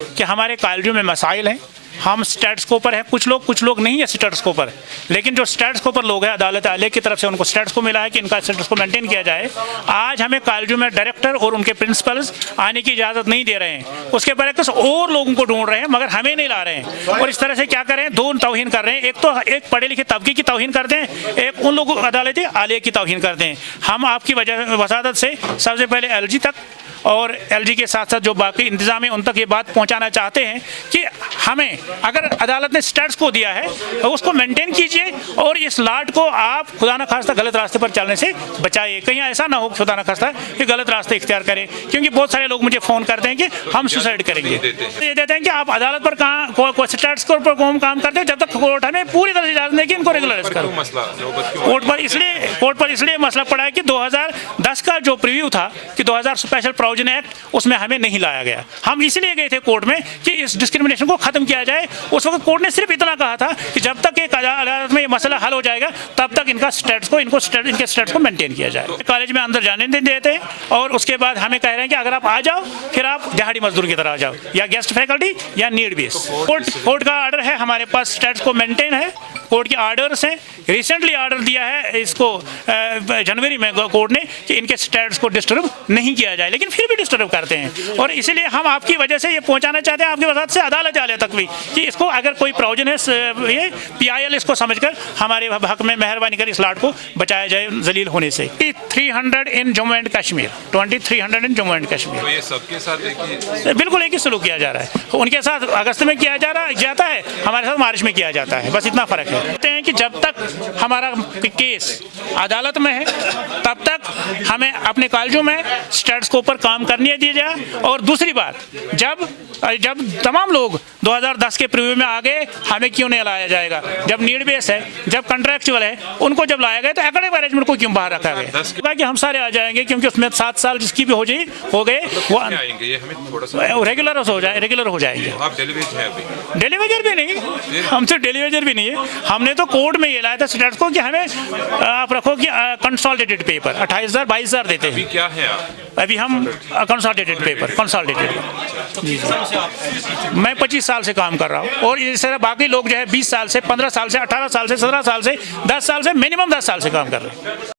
कि हमारे कॉलेजों में मसाइल हैं, हम स्टेटस को पर हैं, कुछ लोग नहीं है स्टेटस को पर, लेकिन जो स्टेटस को पर लोग हैं अदालत आलिया की तरफ से उनको स्टेटस को मिला है कि इनका स्टेटस को मेंटेन किया जाए। आज हमें कॉलेजों में डायरेक्टर और उनके प्रिंसिपल्स आने की इजाज़त नहीं दे रहे हैं, उसके बरक्स और लोगों को ढूंढ रहे हैं मगर हमें नहीं ला रहे हैं। और इस तरह से क्या करें, दो तौहीन कर रहे हैं, एक पढ़े लिखे तबके की तौहीन करते हैं, एक उन लोगों अदालत आलिया की तौहीन करते हैं। हम आपकी वसादत से सबसे पहले LG तक और LG के साथ साथ जो बाकी इंतजाम है उन तक ये बात पहुंचाना चाहते हैं कि हमें अगर अदालत ने स्टेटस को दिया है तो उसको मेंटेन कीजिए और इस लाट को आप खुदा न खास्ता गलत रास्ते पर चलने से बचाइए। कहीं ऐसा ना हो खुदा न खास्ता कि गलत रास्ते इख्तियार करें, क्योंकि बहुत सारे लोग मुझे फ़ोन करते हैं कि हम सुसाइड करेंगे। ये देते हैं कि आप अदालत पर कहाँ स्टेटस को पर काम करते हो जब तक कोर्ट हमें पूरी तरह से इजाज़त नहीं कि इनको रेगुलराइज करो। कोर्ट पर इसलिए मसला पड़ा है कि 2010 का जो प्रीव्यू था कि 2000 स्पेशल प्रोविजन एक्ट, उसमें हमें नहीं लाया गया। हम इसलिए गए थे कोर्ट में कि इस डिस्क्रिमिनेशन को खत्म किया जाए। उस वक्त कोर्ट ने सिर्फ इतना कहा था कि जब तक एक अदालत में ये मसला हल हो जाएगा तब तक इनके स्टेटस को मेंटेन किया जाए। कॉलेज में अंदर जाने नहीं देते और उसके बाद हमें कह रहे हैं कि अगर आप आ जाओ फिर आप दिहाड़ी मजदूर की तरह आ जाओ, या गेस्ट फैकल्टी या नीड बेस। कोर्ट का ऑर्डर है, हमारे पास स्टेटस को मेंटेन है, कोर्ट के ऑर्डर्स हैं। रिसेंटली ऑर्डर दिया है इसको जनवरी में कोर्ट ने कि इनके स्टेटस को डिस्टर्ब नहीं किया जाए, लेकिन फिर भी डिस्टर्ब करते हैं। और इसलिए हम आपकी वजह से ये पहुंचाना चाहते हैं आपकी वजह से अदालत आलिया तक भी कि इसको अगर कोई प्रोविजन है ये PIL इसको समझकर हमारे हक में मेहरबानी कर इस लाट को बचाया जाए जलील होने से। 300 in Jammu and Kashmir, 2300 in Jammu and Kashmir. तो ये सबके साथ बिल्कुल एक ही सलूक किया जा रहा है। उनके साथ अगस्त में किया जाता है, हमारे साथ मार्च में किया जाता है, बस इतना फर्क है। कहते हैं कि जब तक हमारा केस अदालत में है तब तक हमें अपने कॉलेजों में स्टेटस को पर काम करने दिया जाए। और दूसरी बात, जब तमाम लोग 2010 के प्रीव्यू में आ गए, हमें क्यों नहीं लाया जाएगा? जब नीड बेस है, जब कॉन्ट्रैक्चुअल है, उनको जब लाया गया तो एकेडमिक अरेंजमेंट को क्यों बाहर रखा गया? कि हम सारे आ जाएंगे क्योंकि उसमें 7 साल जिसकी भी हो गए वो रेगुलर हो जाएंगे। आप डेलीवेजर भी नहीं, हमसे डेलीवेजर भी नहीं है। हमने तो कोर्ट में ये लाया था स्टेटस को कि हमें आप रखो कि कंसोलिडेटेड पेपर 28,000 22,000 देते हैं। क्या है आप? अभी हम कंसोलिडेटेड पेपर जी। मैं 25 साल से काम कर रहा हूँ और इस तरह बाकी लोग जो है 20 साल से, 15 साल से, 18 साल से, 17 साल से, 10 साल से, मिनिमम 10 साल से काम कर रहे हैं।